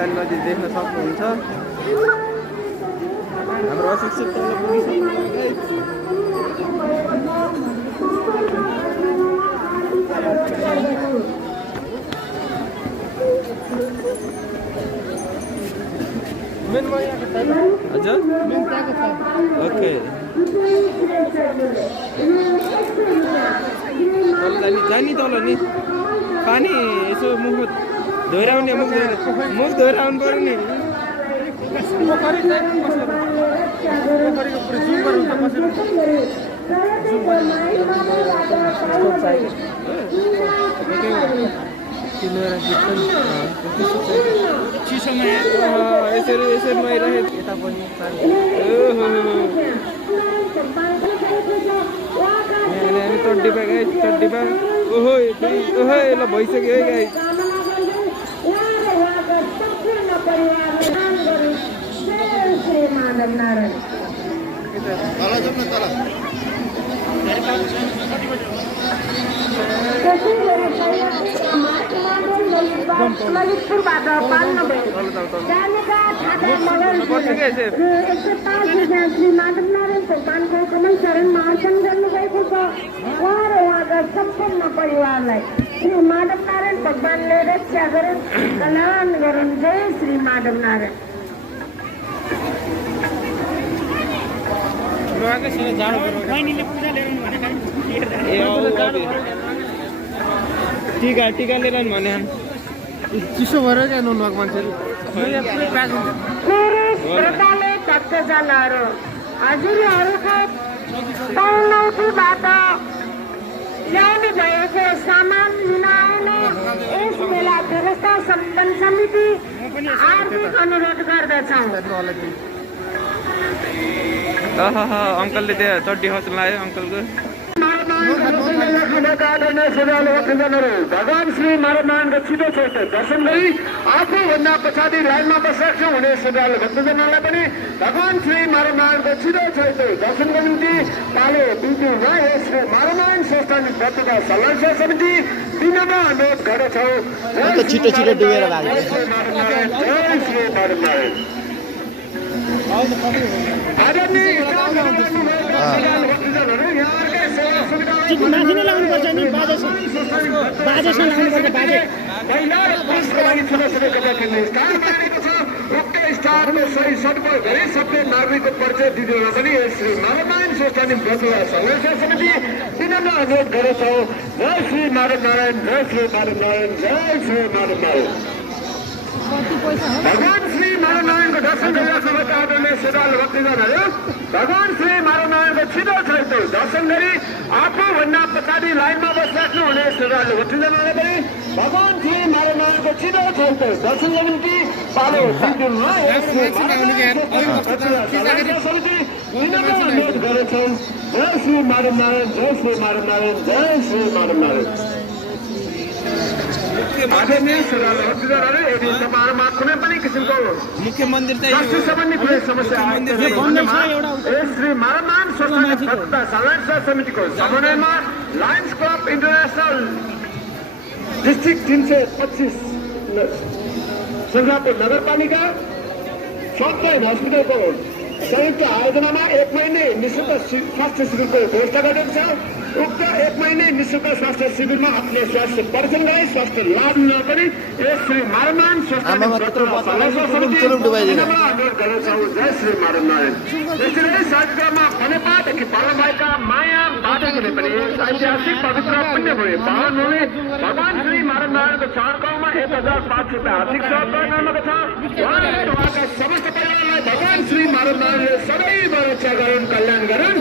मैदान नदी देख्न सक्नुहुन्छ। हाम्रो अशिक्षित तल पुगिसक्नु हजुर ओके जानी तल नि पानी यसो मुख धोइराउने मुख धोइराउनु पर्यो नि चिसोमा यसरी आइरहेको यता पनि चड्डीपा ओहो ल भइसक्यो है गाई ललितपुरबाट 95 श्री माधव नारायण भगवानको कमल शरणमा अर्पण गर्नुभएको छ। उहाँ र उहाँका सम्पूर्ण परिवारलाई श्री माधव नारायण भगवानले रक्षा गरून्, कल्याण गरून्। जय श्री माधव नारायण। टिका लिएर भने चिसो भएर क्या नुनुवाको मान्छेहरू भक्तजनहरू हजुरहरूको पौनौतीबाट ल्याउनु भएको सामान लिन आउने यस बेला व्यवस्था सम्पन्न समिति हार्दिक अनुरोध गर्दछौँ। अङ्कलले त्यहाँ चड्डी खस्न लाग्यो अङ्कलको भगवान श्री माधवनारायणको छिटो छोटो दर्शन गरी आफूभन्दा पछाडि लाइनमा बसेको हुने श्रद्धालु भक्तजनहरूलाई पनि भगवान श्री माधवनारायणको छिटो छोटो दर्शनको निम्ति पालो बिजुमा श्री माधवनारायण संस्थान पत्रिका सल्लाह समिति दिनमा अनुरोध गर्दछौँ। छिटो डुबेर जय श्री माधवनारायण। माथि नै लाउनुपर्छ नि बाजेसँग लाउनुपर्छ बाजे उक्त स्थानको सही सदुपयोग गरी सबै नागरिकको परिचय दिँदैन पनि श्री माधवनारायण संस्थान पत्रिका सल्लाह समिति दिनमा अनुरोध गर्दछौँ। जय श्री माधवनारायण, जय श्री माधवनारायण, जय श्री माधवनारायण। भगवान श्री माधवनारायणको दर्शन गरेर सबैका आदरणीय श्रद्धालु भक्तजनहरू भगवान श्री माधवनारायणको छिटो छोटो दर्शन गरी आफूभन्दा पछाडि लाइनमा बसिराख्नु हुने श्रद्धालु भक्तजनहरूलाई पनि भगवान श्री माधवनारायणको छिटो छोटो दर्शनको निम्ति पालो बिजुमा समिति अनुरोध गर्दछौँ। जय श्री माधवनारायण, जय श्री माधवनारायण, जय श्री माधवनारायण। आदरणीय श्रद्धालु भक्तजनहरू यदि तपाईँहरूमा कुनै पनि किसिमको मुख्य मन्दिर स्वास्थ्य सम्बन्धी कुनै समस्या आएको छ श्री माधवनारायण संस्थान पत्रिका सल्लाह समितिको समन्वयमा लायन्स क्लब इन्टरनेसनल डिस्ट्रिक्ट 325 सङ्घापुर नगरपालिका सप्ताहिक हस्पिटलको संयुक्त आयोजनामा 1 महिने निःशुल्क स्वास्थ्य शिविरको व्यवस्था गरेको छ। उक्त 1 महिने निःशुल्क स्वास्थ्य शिविरमा आफ्नो स्वास्थ्य परीक्षण गरी स्वास्थ्य लाभ लिन पनि श्री माधवनारायण संस्थान अनुरोध गर्दछौँ। जय श्री माधवनारायण। यसरी साहित्यमा भनेपादेखि पालन भएका माया बाटोले पनि ऐतिहासिक पवित्र पुण्यभूमि पावन भूमि भगवान श्री माधवनारायणको चार गाउँमा 1500 रुपियाँ आर्थिक सहयोग गर्नुभएको छ। उहाँका समस्त परिवारलाई भगवान श्री माधवनारायणले सदैव रक्षा गरून्, कल्याण गरून्।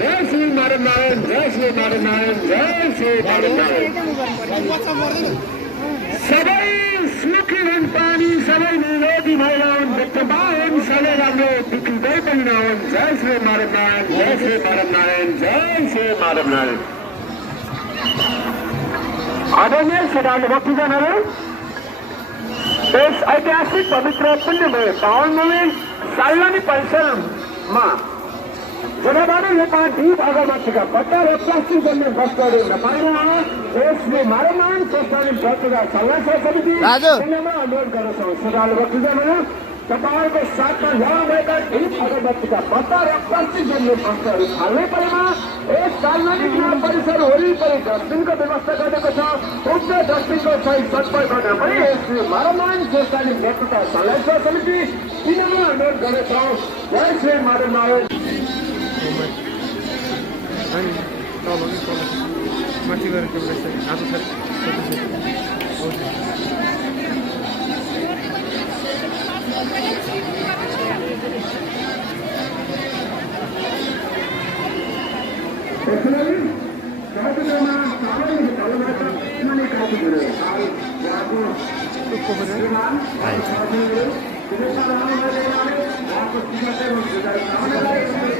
जय श्री माधवनारायण, जय श्री माधवनारायण, जय श्री माधवनारायण। सबै सुखी हुन् पानी, सबै निरोगी भइरहन्, व्यक्तमा हुन्, सबै राम्रो बिग्रिँदै पनि नहुन्। जय श्री माधवनारायण, जय श्री माधवनारायण, जय श्री माधवनारायण। आदरणीय श्रद्धालु भक्तजनहरू यस ऐतिहासिक पवित्र पुण्यमय पावन भूमि साइलानी परिसरमा सदाबारी नेपाल ढिप अगरबत्तीका पत्ता र प्लास्टिक जन्ने वस्तुहरू नेपालमा यसले मारमान संस्थान प्रक्रिया सल्लाह समिति अनुरोध गर्दछौँ। श्रद्धालु भक्तजनहरू तपाईँहरूको साथमा यहाँ भएका ढिप अगरबत्तीका पत्ता र प्लास्टिक जन्ने वस्तुहरू फाल्ने परेमा यस सार्वजनिक परिसर वरिपरि डस्टबिनको व्यवस्था गरेको छ। उक्त डस्टबिनको सही सदुपयोग गर्न पनि यसले मारमान संस्थान प्रक्रिया सल्लाह समिति अनुरोध गर्दछौँ। जय श्री माधवनारायण। माथि गएर क्यामेरा आज सर Terima kasih.